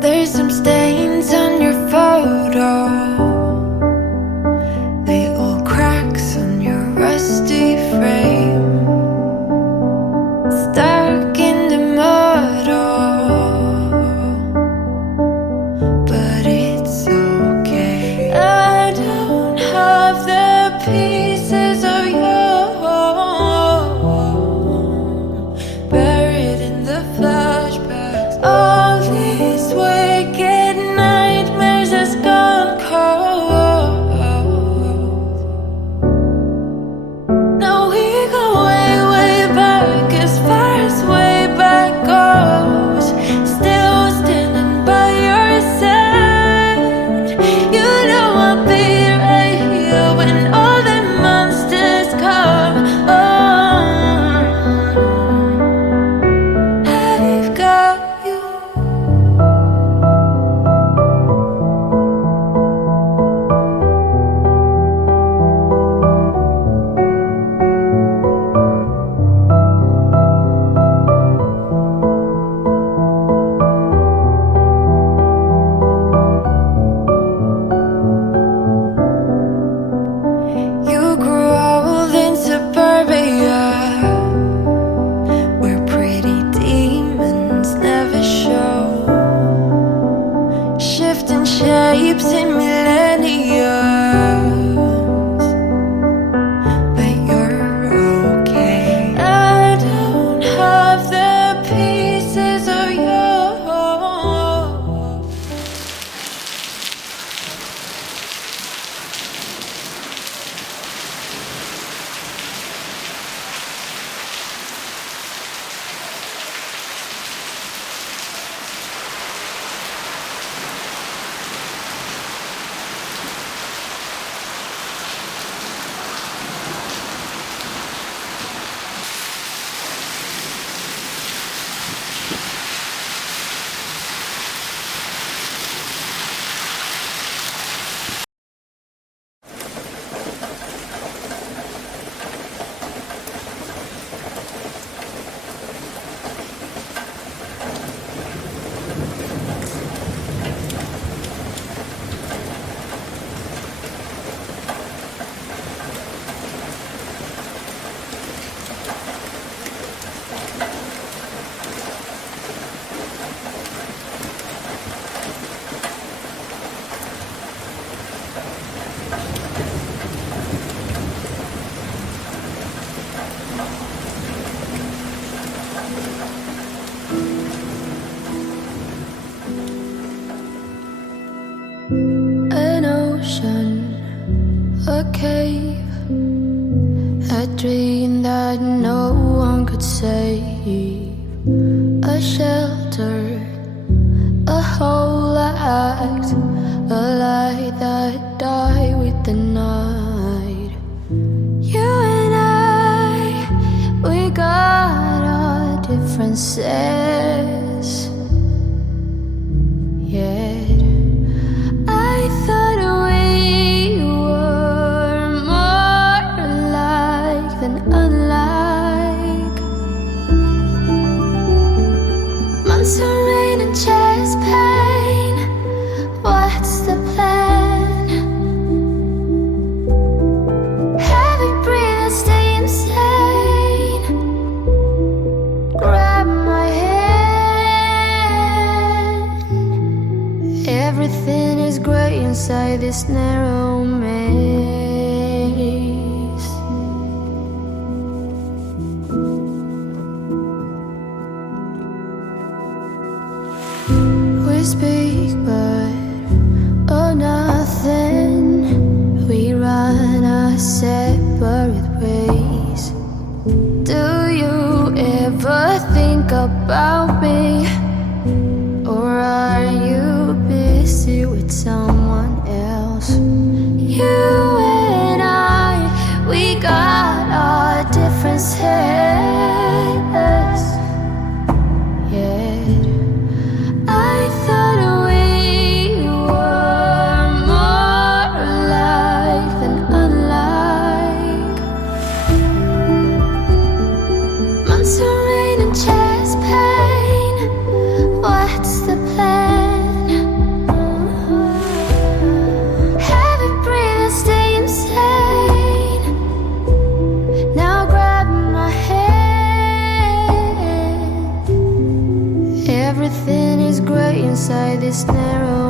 There's some stains on your photo, little cracks on your rusty frame, stuck in the mud, but it's okay. I don't have the pieces of you buried in the flashbacks. All these wicked nightmares has gone cold. Now we go way, way back, as far as way back goes. Still standing by your side. You know I'll be right here when all the monsters come. I've got you. You grew old in suburbia, where pretty demons never show, shifting shapes in millennia. But you're okay. I don't have the pieces of you. An ocean, a cave, a dream that no one could save, a shelter, a whole act, a light that died with the night. You and I, we got our differences, yet I thought we were more alike than unlike. Months of rain and chest pain, what's the plan? Heavy breathing, stay insane. Grab my hand. Everything is great inside this narrow maze. We speak but oh nothing. We run our separate ways. Do you ever think about me? Or inside this narrow